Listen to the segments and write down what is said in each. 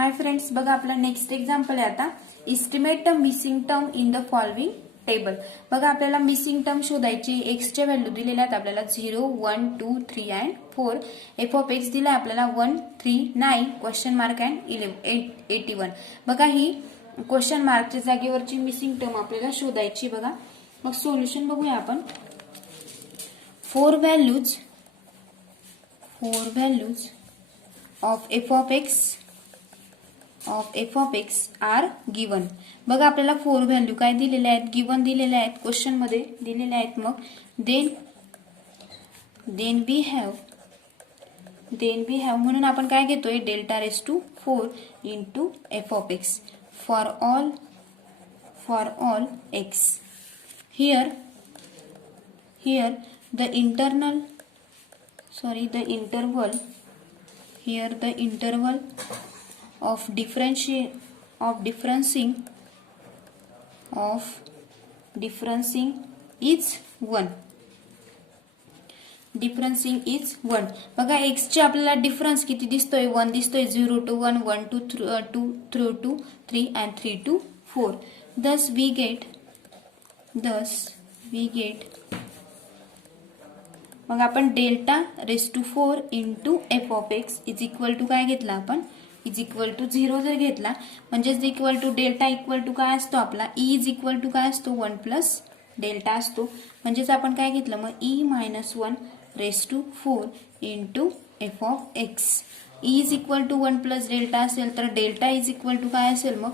Hi friends, बघा आपला next example आहे आता estimate the missing term in the following table. बघा आपल्याला मिसिंग टर्म शोधायची. एक्सच्या व्हॅल्यू दिलेल्या आहेत आपल्याला 0, 1, 2, 3 अँड 4. एफ ऑफ एक्स दिला आपल्याला 1, 3, 9 क्वेश्चन मार्क अँड 81. बघा ही क्वेश्चन मार्कच्या जागेवरची मिसिंग टर्म आपल्याला शोधायची. बघा मग सोल्युशन बघूया आपण. Four values of F of X are given. बघा आपल्याला फोर व्हॅल्यू काय दिलेल्या आहेत, गिवन दिलेल्या आहेत, क्वेश्चन मध्ये दिलेल्या आहेत. मग देन वी हॅव म्हणून आपण काय घेतोय, delta raise to 4 into F of X for all X. Here the interval of differencing is 1. बघा एक्स चे आपल्याला डिफरन्स किती दिसतोय, 1 दिसतोय. 0 to 1, 1 to 2 to 3 and 3 to 4. Thus we get मग आपण delta raise to 4 into F of X is equal to काय घेतला आपण, इज इक्वल टू 0 जर घेतला म्हणजेच equal to delta equal to काय असतो आपला, ई इज इक्वल टू काय असतो, 1 प्लस डेल्टा असतो. म्हणजेच आपण काय घेतलं मग E minus 1 raise to 4 into F of X. E is equal to 1 plus delta असेल तर डेल्टा इज इक्वल टू काय असेल मग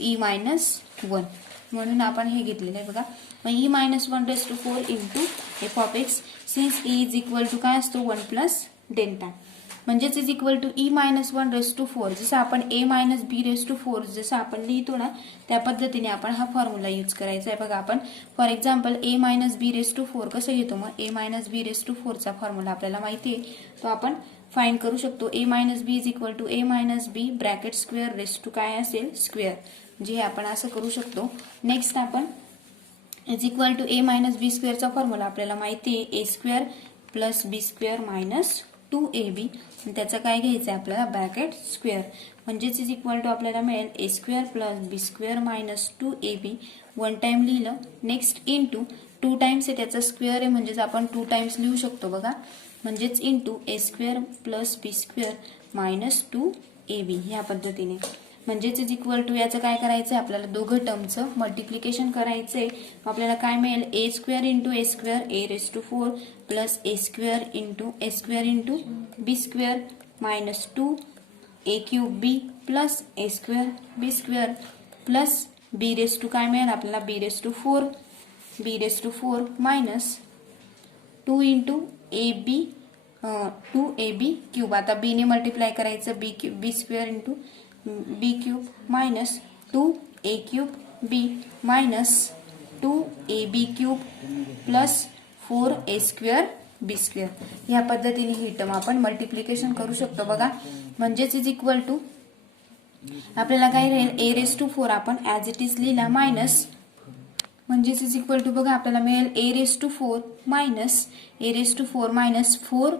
ई मायनस 1. म्हणून आपण हे घेतलेलं आहे. बघा मग E minus 1 raise to 4 into F of X since E is equal to काय असतो 1 प्लस डेल्टा म्हणजेच is equal to E minus 1 raise to 4. जसं आपण A minus B raise to 4 जसं आपण लिहितो ना त्या पद्धतीने आपण हा फॉर्म्युला यूज करायचा आहे. बघा आपण for example A minus B raise to 4 कसं घेतो, मग A minus B raise to 4 चा फॉर्म्युला आपल्याला माहिती आहे तो आपण फाइंड करू शकतो. A minus B is equal to A minus B bracket square raise to काय असेल स्क्वेअर, जे आपण असं करू शकतो. नेक्स्ट आपण is equal to A minus B स्क्वेअरचा फॉर्म्युला आपल्याला माहिती आहे, A square plus B square minus 2ab. त्याचं काय घ्यायचं आहे आपल्याला ब्रॅकेट स्क्वेअर. म्हणजेच इज इक्वल टू आपल्याला मिळेल A square plus B square minus 2ab. 1 time लिहिलं. नेक्स्ट इंटू 2 टाइम्स आहे त्याचा स्क्वेअर आहे म्हणजेच आपण 2 टाइम्स लिहू शकतो. बघा म्हणजेच into A square plus B square minus 2ab ह्या पद्धतीने. म्हणजेच इज इक्वल टू याचं काय करायचंय आपल्याला, दोघं टर्मचं मल्टिप्लिकेशन करायचंय. आपल्याला काय मिळेल, A square into A square A raise to 4 plus A square into B square minus 2 A cube B plus A square B square plus B raise to काय मिळेल आपल्याला, B raise to 4 minus 2 into A B 2ab cube. आता B ने multiply करायचं, B square into B cube minus 2a cube B minus 2ab cube plus 4a square B square. ह्या पद्धतीने ही term आपण multiplication करू शकतो. बघा म्हणजेच इज इक्वल टू आपल्याला काय राहील, ए रेस टू 4 आपण ऍज इट इज लिहिला मायनस म्हणजेच इज इक्वल टू बघा आपल्याला मिळेल ए रेस टू 4 मायनस 4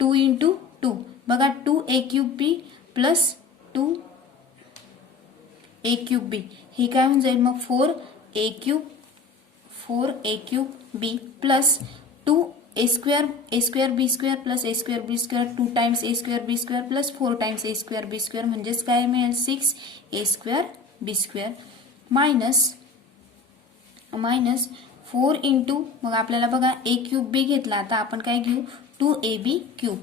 2 इंटू 2. बघा 2a cube B plus 2a cube बी ही काय होऊन जाईल मग 4a cube B plus 2a square B square plus A square B square 2 times A square B square plus 4 times A square B square म्हणजेच काय मिळेल 6a square B square minus 4 into मग आपल्याला बघा ए क्यूब बी घेतला. आता आपण काय घेऊ 2ab क्यूब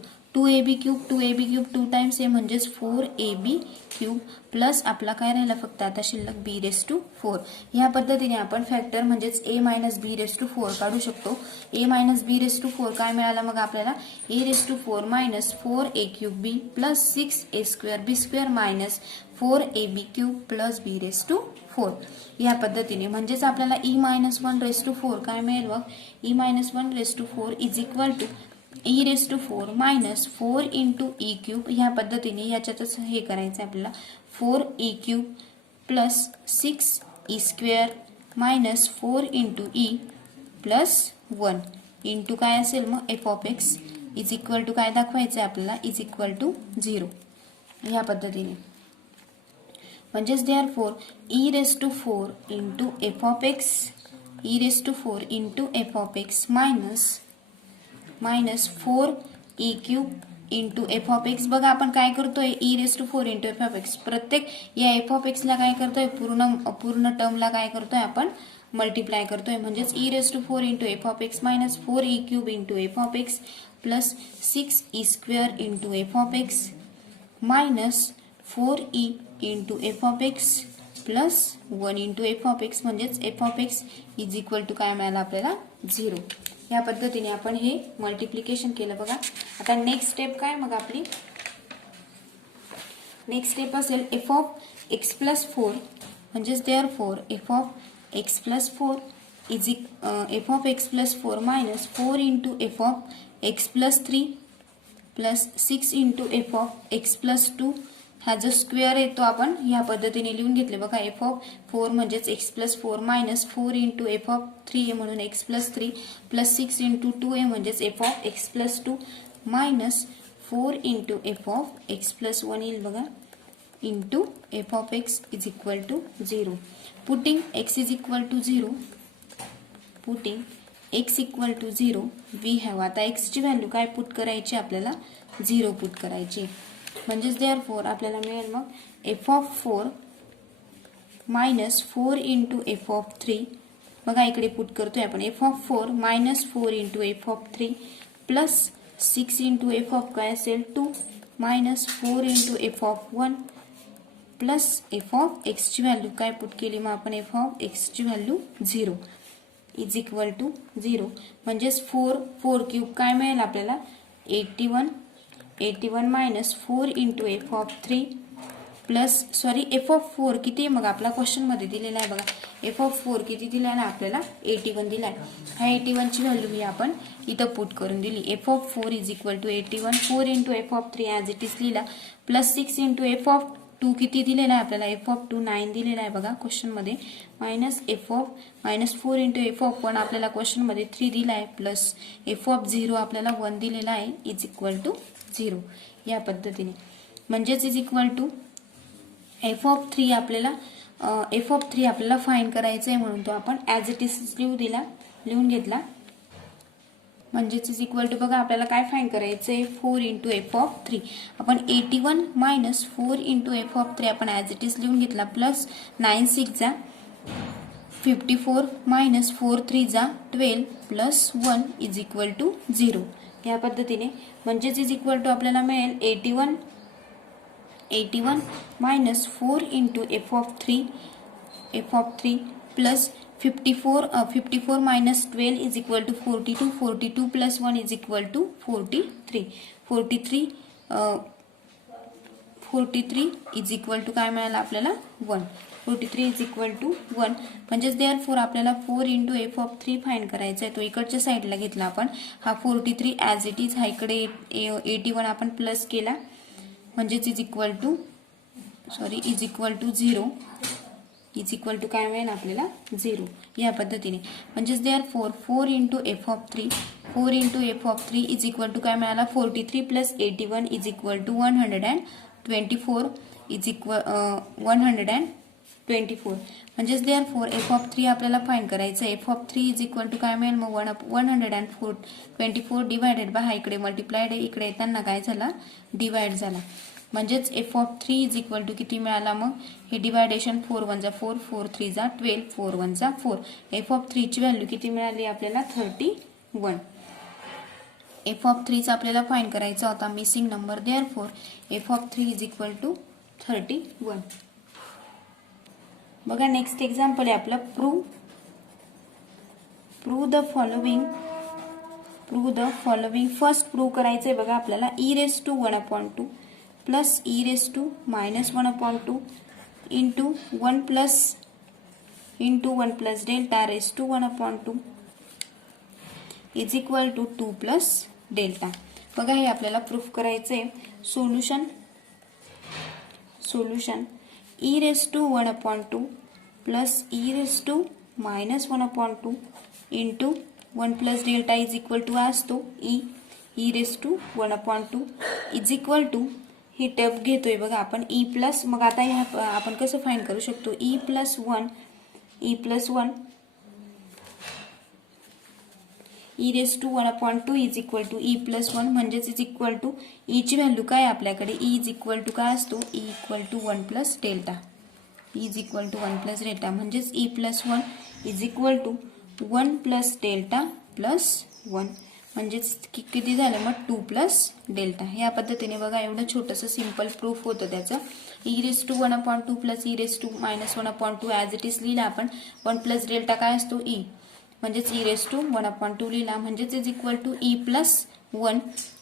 2 टाइम्स ए म्हणजेच 4ab क्यूब प्लस आपला काय राहिला फक्त आता शिल्लक बी रेस टू 4. ह्या पद्धतीने आपण फॅक्टर म्हणजेच A minus B raise to 4 काढू शकतो. A minus B raise to 4 काय मिळाला मग आपल्याला, A raise to 4 minus 4a cube B plus 6a square B square minus 4ab cube plus B raise to 4. ह्या पद्धतीने म्हणजेच आपल्याला ई मायनस 1 रेस टू 4 काय मिळेल, मग E minus 1 raise to 4 is equal to E raise to 4 minus 4 into E cube. ह्या पद्धतीने याच्यातच हे करायचं आपल्याला 4e cube plus 6e square minus 4 into E plus 1 into काय असेल मग F of X is equal to काय दाखवायचं आहे आपल्याला, इज इक्वल टू 0 ह्या पद्धतीने. म्हणजेच therefore E raise to 4 into F of X, E raise to 4 into F of X minus 4 E cube into F of X. बघा आपण काय करतोय, E raise to 4 into F of X, प्रत्येक या F of एक्सला काय करतोय, पूर्ण टर्मला काय करतोय आपण मल्टिप्लाय करतोय. म्हणजेच E raise to 4 into F of X minus 4 E cube into F of X plus 6 E square into F of X minus 4 E into F of X plus 1 into F of X. म्हणजेच F of X is equal to काय मिळालं आपल्याला 0. या पद्धतीने आपण हे multiplication केलं. बघा आता नेक्स्ट स्टेप काय, मग आपली नेक्स्ट स्टेप असेल एफ ऑफ एक्स प्लस 4. म्हणजेच therefore F of X plus 4 is F of X plus 4 minus 4 into F of X plus 3 plus 6 into F of X plus 2. हा जो स्क्वेअर आहे तो आपण ह्या पद्धतीने लिहून घेतले. बघा एफ ऑफ 4 म्हणजेच x plus 4 minus 4 into F of 3 आहे म्हणून एक्स प्लस 3 प्लस 6 इंटू 2 आहे म्हणजेच F of X plus 2 minus 4 into F of X plus 1 येईल. बघा into F of X is equal to 0. Putting X is equal to 0, putting X equal to 0 we have. आता एक्सची value काय put करायची, आपल्याला 0 put करायची. म्हणजेच therefore आपल्याला मिळेल मग F of 4 minus 4 into F of 3. बघा इकडे पुट करतोय आपण F of 4 minus 4 into F of 3 plus 6 into F of काय असेल 2 minus 4 into F of 1 plus F of एक्सची व्हॅल्यू काय पुट केली मग आपण, एफ ऑफ एक्सची व्हॅल्यू 0 इज इक्वल टू 0. म्हणजेच 4 क्यूब काय मिळेल आपल्याला 81 minus 4 into F of 3 plus F of 4 किती आहे मग आपला क्वेश्चन मध्ये दिलेला आहे. बघा एफ ऑफ 4 किती दिला आहे ना आपल्याला 81 दिला आहे. हा 81 ची व्हॅल्यू ही आपण इथं पुट करून दिली. F of 4 is equal to 81, 4 into F of 3 as it is लिहिला प्लस 6 इंटू एफ ऑफ 2 किती दिलेला आहे आपल्याला, एफ ऑफ 2 9 दिलेला आहे बघा क्वेश्चन मध्ये मायनस 4 इंटू एफ ऑफ 1 आपल्याला क्वेश्चन मध्ये 3 दिला आहे प्लस एफ ऑफ 0 आपल्याला 1 दिलेला आहे इज इक्वल टू 0. या पद्धतीने म्हणजेच is equal to F of 3 आपल्याला फाइंड करायचं आहे म्हणून तो आपण ॲज इट इज लिहून घेतला. म्हणजेच इज इक्वल टू बघा आपल्याला काय फाइंड करायचं आहे 4 इंटू एफ ऑफ 3. आपण 81 मायनस 4 इंटू एफ ऑफ 3 आपण ॲज इट इज लिहून घेतला प्लस 9 6 जा 54 मायनस 4 3 जा 12 प्लस 1 इज इक्वल टू 0. या पद्धतीने म्हणजेच इज इक्वल टू आपल्याला मिळेल 81 minus 4 into F of 3 plus 54 minus 12 is equal to 42 plus 1 is equal to 43 is equal to काय मिळालं आपल्याला 1. 43 इज इक्वल टू 1. म्हणजेच देअरफॉर आपल्याला 4 इंटू एफ ऑफ 3 फाइंड करायचा आहे. तो इकडच्या साईडला घेतला आपण. हा 43 ॲज इट इज, हा इकडे 81 आपण प्लस केला म्हणजेच is equal to 0 is equal to काय मिळेल आपल्याला 0. या पद्धतीने म्हणजेच therefore 4 into F of 3 is equal to काय मिळाला 43 plus 81 is equal to 124 is equal 124. म्हणजेच देअरफॉर एफ ऑफ 3 आपल्याला फाइंड करायचं आहे. F of 3 is equal to काय मिळेल मग 124 डिवायडेड बाय हा इकडे मल्टिप्लाइड आहे, इकडे येताना काय झाला डिवाइड झाला. म्हणजेच F of 3 is equal to किती मिळाला मग हे डिवायडेशन 4 1 जा 4 4 3 जा 12 4 1 जा 4. एफ ऑफ 3 ची व्हॅल्यू किती मिळाली आपल्याला 31. एफ ऑफ 3 चा आपल्याला फाइंड करायचा होता missing number. Therefore F of 3 is equal to 31. बघा नेक्स्ट एक्झाम्पल आहे आपला prove the following. First prove करायचंय बघा आपल्याला E raise to 1/2 plus E raise to minus 1/2 into 1 plus delta raise to 1/2 is equal to 2 plus delta. बघा हे आपल्याला proof करायचंय. Solution E raise to 1/2 plus E raise to minus 1/2 into 1 plus delta is equal to असतो E raise to 1/2 is equal to ही term घेतोय बघा आपण E plus, मग आता ह्या आपण कसं फाइंड करू शकतो, E plus one E raise to 1/2 is equal to E plus one, म्हणजेच इज इक्वल टू ई ची व्हॅल्यू काय आपल्याकडे, ई इज इक्वल टू काय असतो, E equal to 1 plus delta, E is equal to 1 plus delta, म्हणजेच E plus one is equal to 1 plus delta plus 1, म्हणजेच किती झालं मग 2 प्लस डेल्टा. या पद्धतीने बघा एवढं छोटंसं सिंपल प्रूफ होतं त्याचं. E raise to 1/2 plus E raise to minus 1/2 as it is लिहिला आपण. 1 प्लस डेल्टा काय असतो ई, म्हणजेच ई रेस टू 1/2 लिहिला, म्हणजेच is equal to E plus one.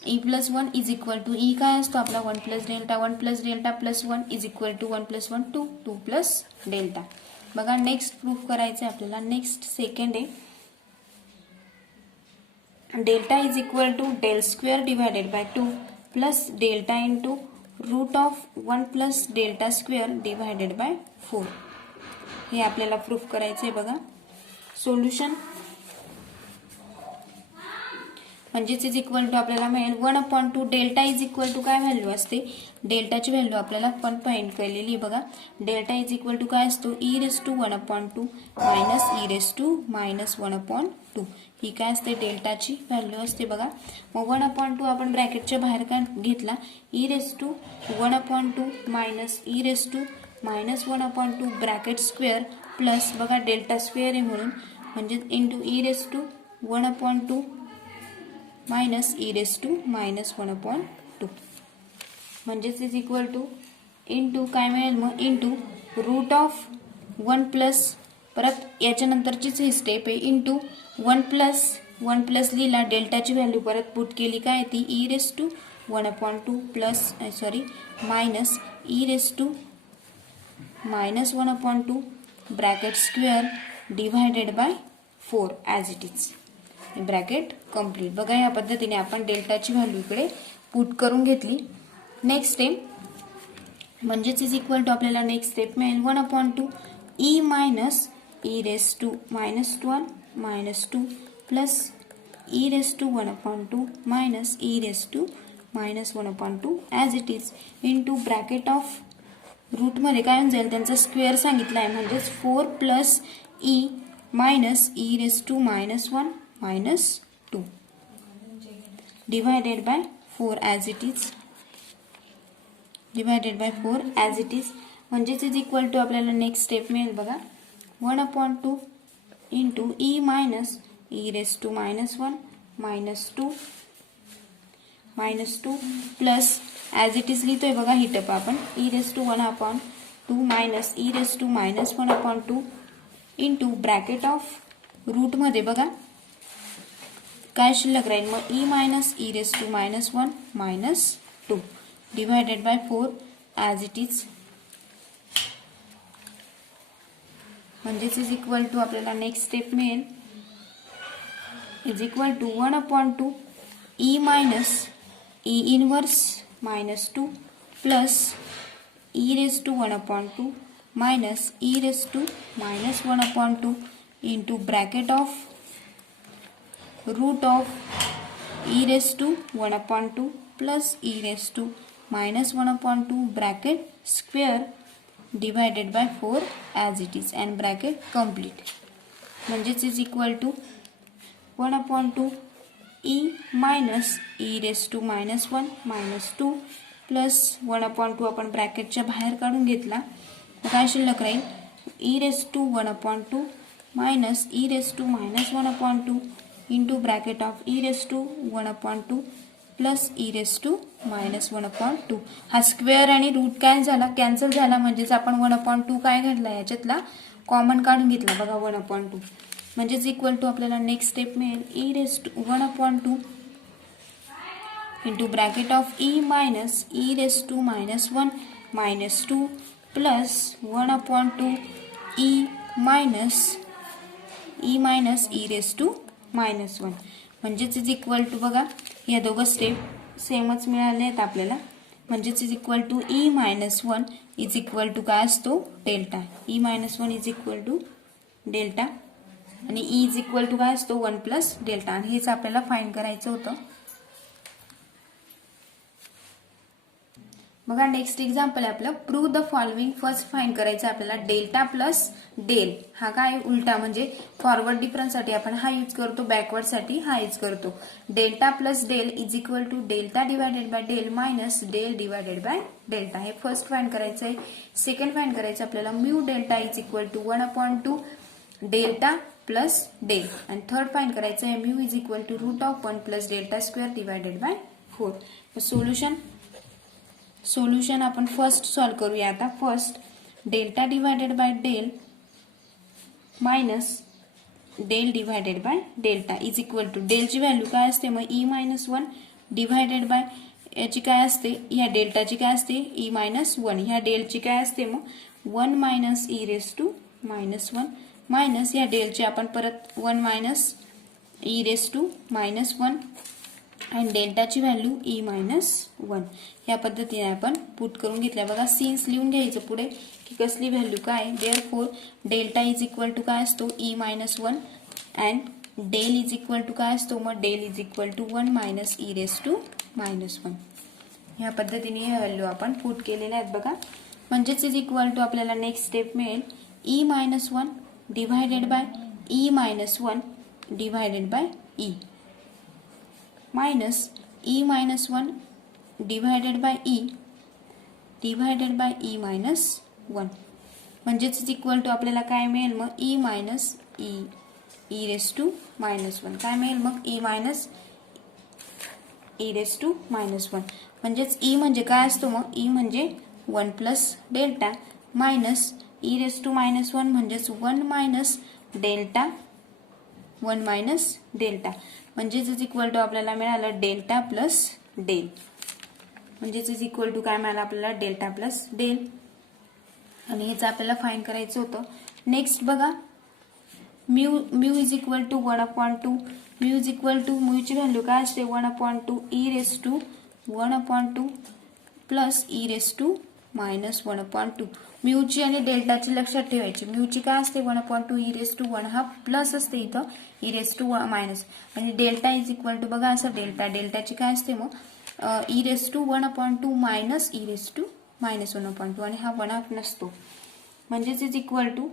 E plus one is equal to e काय असतो आपला 1 plus delta plus 1 is equal to 1 plus 1 2 plus delta. बघा नेक्स्ट प्रूफ करायचं आहे आपल्याला. नेक्स्ट सेकंड आहे, delta is equal to del square divided by 2 plus delta into root of 1 plus delta square divided by 4. हे आपल्याला proof करायचं आहे बघा. सोल्युशन म्हणजेच इज इक्वल टू आपल्याला मिळेल 1/2 डेल्टा इज इक्वल टू काय व्हॅल्यू असते, डेल्टाची व्हॅल्यू आपल्याला आपण फाइंड केलेली बघा. डेल्टा इज इक्वल टू काय असतो, E raise to 1/2 minus E raise to minus 1/2. ही काय असते डेल्टाची व्हॅल्यू असते बघा. मग 1/2 आपण ब्रॅकेटच्या बाहेर काय घेतला, e raise to 1/2 minus E raise to minus 1/2 bracket square plus बघा डेल्टा स्क्वेअर आहे म्हणून, म्हणजे into e raise to 1/2 minus E raise to minus 1/2, म्हणजेच इज इक्वल टू इंटू काय मिळेल मग इंटू रूट ऑफ 1 प्लस, परत याच्यानंतरचीच ही स्टेप आहे, इंटू 1 प्लस लिहिला, डेल्टाची व्हॅल्यू परत पुट केली काय ती e raise to 1/2 plus minus E raise to minus 1/2 bracket square divided by 4 as it is, bracket complete. बघा या पद्धतीने आपण डेल्टाची व्हॅल्यू इकडे पुट करून घेतली. नेक्स्ट स्टेप म्हणजेच इज इक्वल टू आपल्याला नेक्स्ट स्टेप मिळेल 1/2 E minus E raise to minus 1 minus 2 plus E raise to 1/2 minus E raise to minus 1/2 as it is into bracket of रूटमध्ये काय होऊन जाईल त्यांचा स्क्वेअर सांगितला आहे, म्हणजेच 4 plus E minus E raise to minus 1 minus 2 divided by 4 as it is, म्हणजेच is equal to आपल्याला नेक्स्ट स्टेप मिळेल बघा 1/2 into E minus E raise to minus 1 minus 2 plus as it is लिहितोय बघा ही टप आपण E raise to 1/2 minus E raise to minus 1/2 into bracket of रूटमध्ये बघा काय शिल्लक राहील मग E minus E raise to minus 1 minus 2 divided by 4 as it is, म्हणजेच इज इक्वल टू आपल्याला नेक्स्ट स्टेप मिळेल is equal to 1/2 E minus E inverse minus 2 plus E raise to 1/2 minus E raise to minus 1/2 into bracket of root of E raise to 1/2 plus E raise to minus 1/2 bracket square divided by 4 as it is and bracket complete, म्हणजेच is equal to 1/2 E minus E raise to minus 1 minus 2 plus 1/2 आपण ब्रॅकेटच्या बाहेर काढून घेतला, काय शिल्लक राहील E raise to 1/2 minus E raise to minus 1/2 into bracket of E raise to 1/2 plus E raise to minus 1/2. हा स्क्वेअर आणि रूट काय झाला कॅन्सल झाला, म्हणजेच आपण 1/2 काय घडला याच्यातला कॉमन काढून घेतला बघा 1/2, म्हणजेच इक्वल टू आपल्याला नेक्स्ट स्टेप मिळेल e raise to 1/2 into bracket of e minus E raise to minus 1 minus 2 plus 1/2 E minus E raise to minus 1, म्हणजेच इज इक्वल टू बघा या दोघं स्टेप सेमच मिळाले आहेत आपल्याला, म्हणजेच is equal to E minus 1 is equal to काय असतो delta, e minus 1 is equal to delta आणि ई इज इक्वल टू काय असतो 1 प्लस डेल्टा, आणि हेच आपल्याला फाइंड करायचं होतं. बघा नेक्स्ट एक्झाम्पल आहे आपलं prove the following. First find करायचं आपल्याला डेल्टा प्लस डेल. हा काय उलटा म्हणजे फॉरवर्ड डिफरन्ससाठी आपण हा यूज करतो, बॅकवर्ड साठी हा यूज करतो. Delta plus del is equal to delta divided by del minus del divided by delta. हे फर्स्ट फाइंड करायचं आहे. सेकंड फाइंड करायचं आपल्याला mu delta is equal to 1/2 delta plus del. आणि थर्ड फाइंड करायचं आहे mu is equal to √1 plus delta square divided by 4. Solution आपण first solve करूया. आता first delta divided by del minus del divided by delta is equal to डेलची value काय असते मग E-1 divided by याची काय असते, या डेल्टाची काय असते E-1. ह्या डेलची काय असते मग 1 मायनस E⁻⁻1 मायनस या डेलची आपण परत 1 मायनस E⁻⁻1 आणि डेल्टाची व्हॅल्यू E-1. या पद्धतीने आपण पुट करून घेतल्या. बघा सिन्स लिहून घ्यायचं पुढे की कसली व्हॅल्यू काय. Therefore delta is equal to काय असतो E-1 and del is equal to काय असतो मग del is equal to 1 minus E⁻1. या पद्धतीने हे व्हॅल्यू आपण पुट केलेल्या आहेत. बघा म्हणजेच इज इक्वल टू आपल्याला नेक्स्ट स्टेप मिळेल E-1 divided by E-1 divided by E minus E-1 divided by E divided by E-1. म्हणजेच इज इक्वल टू आपल्याला काय मिळेल मग E-1 काय मिळेल मग E-1. म्हणजेच E म्हणजे काय असतो मग E म्हणजे 1 प्लस डेल्टा मायनस E⁻⁻1 म्हणजेच 1 मायनस डेल्टा म्हणजेच इज इक्वल टू आपल्याला मिळालं डेल्टा प्लस डेल. म्हणजेच इज इक्वल टू काय मिळालं आपल्याला डेल्टा प्लस डेल. आणि हेच आपल्याला फाइंड करायचं होतं. नेक्स्ट बघा mu is equal to 1/2. Mu is equal to म्यूची व्हॅल्यू काय असते 1/2 E⁻1/2 प्लस E⁻⁻1/2. म्यूची आणि डेल्टाची लक्षात ठेवायची. म्यूची काय असते 1/2 E⁻1 हा प्लस असते इथं E⁻⁻. आणि डेल्टा इज इक्वल टू बघा असं डेल्टाची काय असते मग E⁻1/2 मायनस E⁻⁻1/2 आणि हा 1/2 नसतो. म्हणजेच इज इक्वल टू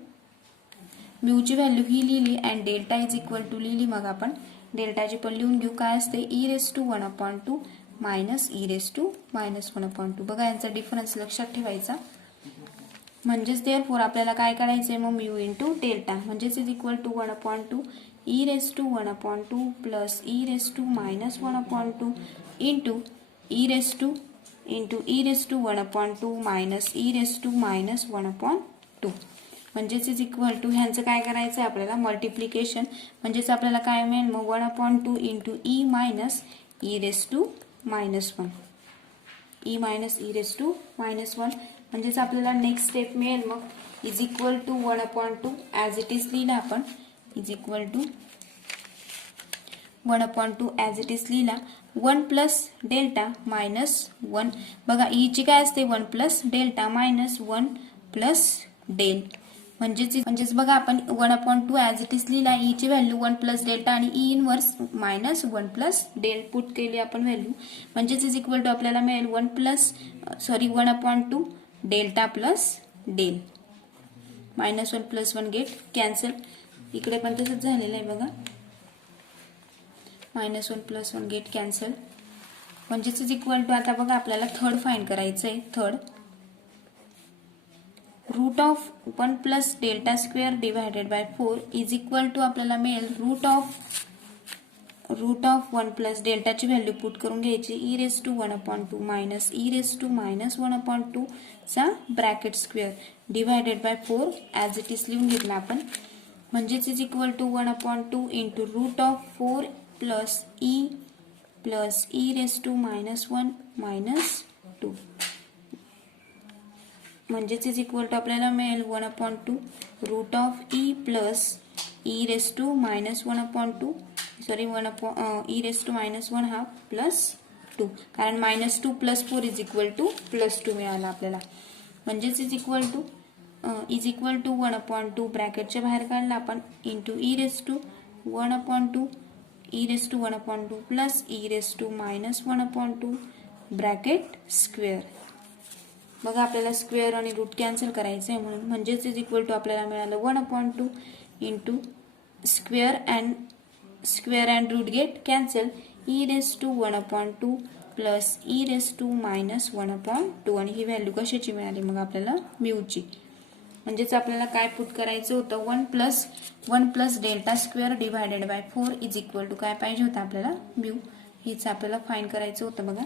म्यूची व्हॅल्यू ही लिहिली and delta is equal to लिहिली. मग आपण डेल्टाची पण लिहून घेऊ. काय असते E⁻1/2 मायनस E⁻⁻1/2. बघा यांचा डिफरन्स लक्षात ठेवायचा. म्हणजेच देअरफॉर आपल्याला काय करायचंय मग म्यू इंटू डेल्टा. म्हणजेच is equal to 1/2 E⁻1/2 plus E⁻⁻1/2 into E⁻1/2 minus E⁻⁻1/2. म्हणजेच इज इक्वल टू ह्यांचं काय करायचं आहे आपल्याला मल्टिप्लिकेशन. म्हणजेच आपल्याला काय मिळेल मग 1/2 इंटू E मायनस E⁻⁻1 म्हणजेच आपल्याला नेक्स्ट स्टेप मिळेल मग is equal to 1/2 as it is लिहिला आपण is equal to 1/2 as it is लिहिला 1 प्लस डेल्टा मायनस 1. बघा ईची काय असते 1 plus delta minus 1 plus del. म्हणजेच बघा आपण 1/2 ॲज इट इज लिहिला. ईची व्हॅल्यू 1 प्लस डेल्टा आणि E inverse minus 1 plus del put केली आपण व्हॅल्यू. म्हणजेच इज इक्वल टू आपल्याला मिळेल 1/2 delta plus del. Minus 1 plus 1 get cancel. इकडे पण तसंच झालेलं आहे बघा मायनस 1 प्लस 1 गेट कॅन्सल. म्हणजेच इज इक्वल टू आता बघा आपल्याला थर्ड फाइंड करायचं आहे. Third √1 plus delta square divided by 4 is equal to आपल्याला मिळेल √1 प्लस डेल्टाची व्हॅल्यू पुट करून घ्यायची E⁻1/2 मायनस E⁻⁻1/2 चा bracket square divided by 4 as it is लिहून घेतला आपण. म्हणजेच is equal to 1/2 into √4 plus E plus E⁻1 minus 2. म्हणजेच इज इक्वल टू आपल्याला मिळेल 1/2 √E plus E⁻1/2 E⁻1 plus 2 कारण -2 प्लस 4 इज इक्वल टू +2 मिळाला आपल्याला. म्हणजेच इज इक्वल टू 1/2 ब्रॅकेटच्या बाहेर काढला आपण into E⁻1/2 plus E⁻1/2 bracket square. बघा आपल्याला स्क्वेअर आणि रूट कॅन्सल करायचं आहे म्हणून, म्हणजेच इज इक्वल टू आपल्याला मिळालं 1/2 into square and root get cancel e⁻² plus e⁻−1/2 आणि ही व्हॅल्यू कशाची मिळाली मग आपल्याला म्यूची. म्हणजेच आपल्याला काय पुट करायचं होतं 1 plus delta square divided by 4 is equal to काय पाहिजे होतं आपल्याला म्यू. हेच आपल्याला फाइंड करायचं होतं बघा.